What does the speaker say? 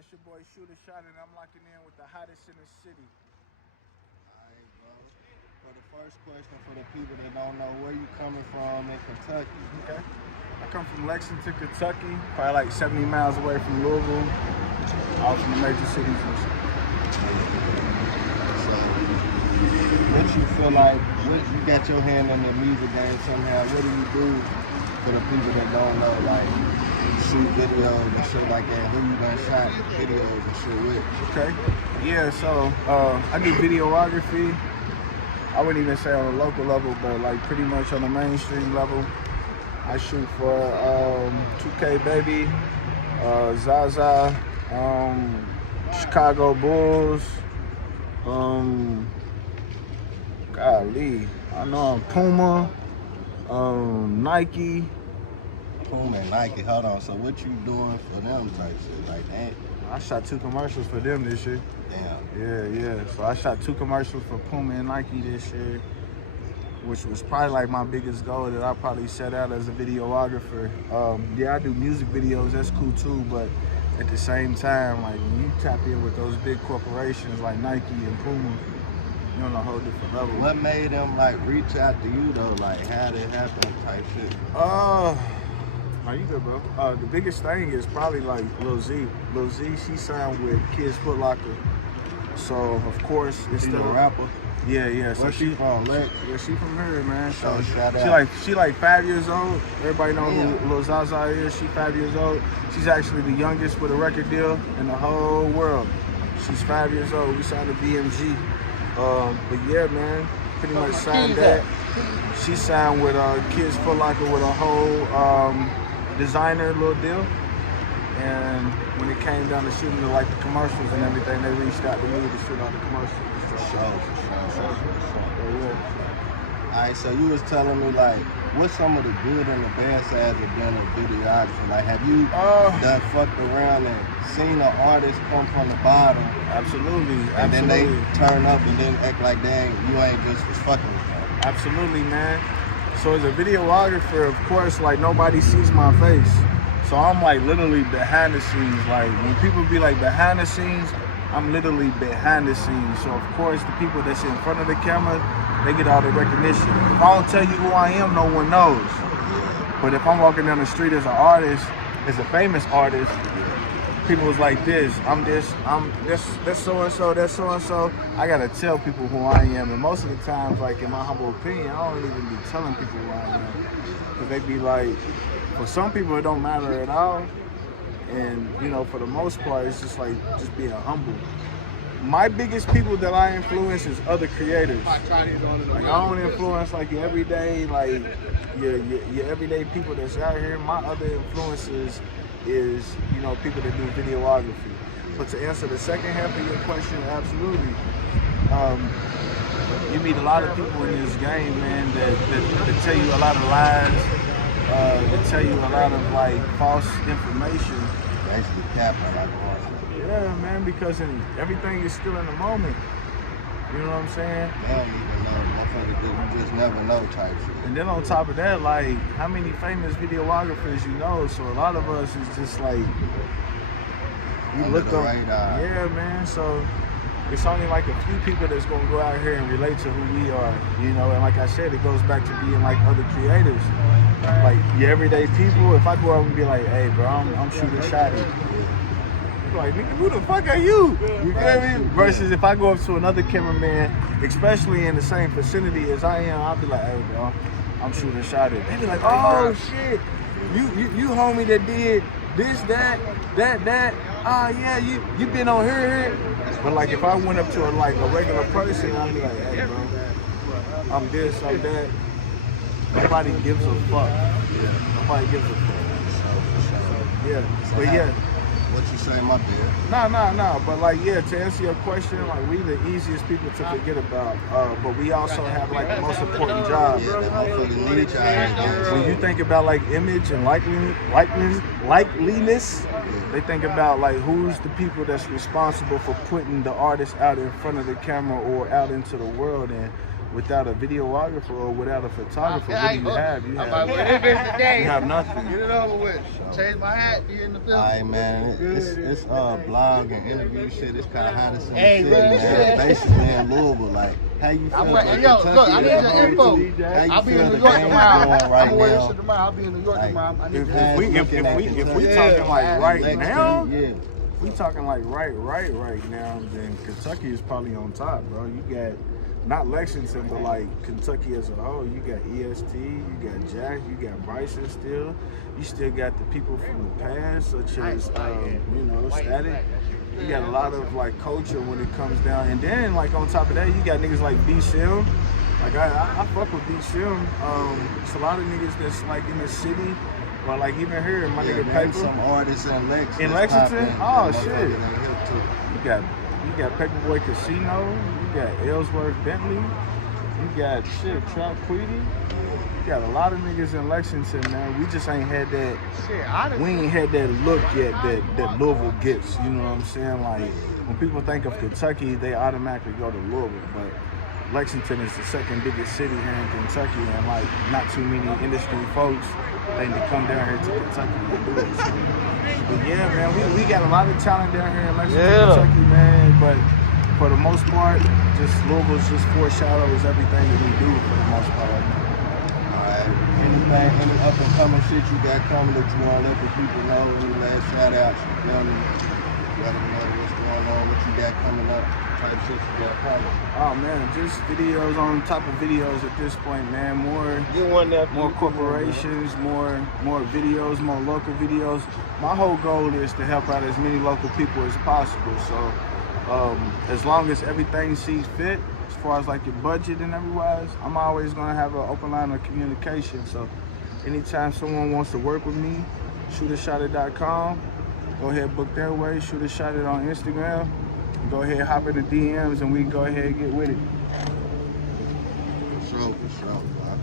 it's your boy ShooterShotIt, and I'm locking in with the hottest in the city. Alright, bro. For the first question, for the people that don't know, where you coming from in Kentucky? Okay. I come from Lexington, Kentucky, probably like 70 miles away from Louisville, out from the major cities. So, what you feel like, you got your hand in the music game somehow, what do you do for the people that don't know, like, shoot videos and shit like that? Who you done shot videos and shit with? Okay. Yeah, so I do videography. I wouldn't even say on a local level, but like pretty much on a mainstream level. I shoot for 2K Baby, Zaza, Chicago Bulls, golly, I know Puma, Nike. Puma and Nike, hold on, so what you doing for them type shit like that? I shot 2 commercials for them this year. Damn. Yeah. So I shot 2 commercials for Puma and Nike this year, which was probably like my biggest goal that I probably set out as a videographer. Yeah, I do music videos, that's cool too, but at the same time, like when you tap in with those big corporations like Nike and Puma, you're on a whole different level. What made them like reach out to you though? Like how did it happen type shit? No, you good, bro. The biggest thing is probably like Lil Z. Lil Z, she signed with Kids Foot Locker. So of course it's She still a rapper. Yeah. So Where she from? Yeah, she from here, man. So shout out. she like 5 years old. Everybody know who Lil Zaza is. She 5 years old. She's actually the youngest with a record deal in the whole world. She's 5 years old. We signed a BMG. But yeah, man, pretty much signed that. She signed with Kids Foot Locker with a whole designer little deal. And when it came down to shooting like the commercials and everything, they reached out to me to shoot all the commercials. For sure. Yeah. Alright, so you was telling me like, what's some of the good and the bad sides of being a videographer? Like, have you done fucked around and seen an artist come from the bottom? Absolutely. And then they turn up and then act like you ain't just was fucking with them? Absolutely, man. So as a videographer, of course, like nobody sees my face. So I'm like literally behind the scenes. Like when people be like behind the scenes, I'm literally behind the scenes. So of course the people that's in front of the camera, they get all the recognition. If I don't tell you who I am, no one knows. But if I'm walking down the street as an artist, as a famous artist, people was like this, I'm this so-and-so, that's so-and-so. I gotta tell people who I am. And most of the times, like in my humble opinion, I don't even be telling people who I am. Because they be like, for some people it don't matter at all. And you know, for the most part, it's just like just being humble. My biggest people that I influence is other creators. Like I don't influence like your everyday, like your everyday people that's out here. My other influences is, you know, people that do videography. But to answer the second half of your question, absolutely. You meet a lot of people in this game, man, that tell you a lot of lies, that tell you a lot of like false information. Basically capping like yeah, man, because everything is still in the moment. You know what I'm saying? They don't even know. You just never know type shit. And then on top of that, like, how many famous videographers you know? So a lot of us is just like, you look up. Yeah, man. So it's only like a few people that's gonna go out here and relate to who we are, you know. And like I said, it goes back to being like other creators, like your everyday people. If I go out and be like, hey, bro, I'm ShooterShotIt. Like, nigga, who the fuck are you? You feel me? Versus if I go up to another cameraman, especially in the same vicinity as I am, I'll be like, hey, bro, I'm ShooterShotIt. They be like, oh shit, you homie that did this, that. Yeah, you been on here. But like, if I went up to a regular person, I'd be like, hey, bro, I'm this, I'm that. Nobody gives a fuck. Nobody gives a fuck. Yeah, but yeah. What you say, my bad? No. But like, yeah, to answer your question, like we the easiest people to forget about. But we also have like the most important job. Yeah, that motherfucker need y'all. When you think about like image and likeliness, they think about like who's the people that's responsible for putting the artist out in front of the camera or out into the world. And without a videographer or without a photographer, what do you have? You have, today. you have nothing. Get it over with. Change my hat, be in the film. Alright, man. It's blog and interview shit. It's kind of hottest in the Hey, city, man. man. Basically in Louisville, like how you feel about Yo, Kentucky? look, I need your info. How you I'll be feel in the New York game's tomorrow. going right I'm wearing this now? shit tomorrow. I'll be in New York Like, tomorrow. I need if your we info. if we talking like right Lexington, now, yeah. if we talking like right now, then Kentucky is probably on top, bro. You got not Lexington, but like Kentucky as a whole. You got EST, you got Jack, you got Bryson still. You still got the people from the past, such as Static. You got a lot of like culture when it comes down, and then like on top of that, you got niggas like B Sim. Like I fuck with B Sim. It's a lot of niggas that's like in the city, or like even here, my nigga Paper. Some artists in Lexington. In Lexington? Oh shit. You You got Paperboy Casino, you got Ellsworth Bentley, you got Trap Queedy. You got a lot of niggas in Lexington, man. We just ain't had that. We ain't had that look yet that Louisville gets. You know what I'm saying? Like when people think of Kentucky, they automatically go to Louisville, but Lexington is the second biggest city here in Kentucky, and like not too many industry folks think to come down here to Kentucky and do it. So, but yeah, man, we got a lot of talent down here in Lexington, Kentucky, man. But for the most part, just Louisville's just foreshadows everything that we do for the most part. Anything, any up and coming shit you got coming that you want to let the people know? Any last shout outs, you feel me? Let them know what's going on, what you got coming up, type shit you got coming. Oh man, just videos on top of videos at this point, man. More corporations, more videos, more local videos. My whole goal is to help out as many local people as possible. So as long as everything sees fit, as far as like your budget and otherwise, I'm always gonna have an open line of communication. So anytime someone wants to work with me, ShooterShotIt.com. Go ahead, book their way. ShooterShotIt on Instagram. Go ahead, hop in the DMs, and we can go ahead and get with it. For sure, bro.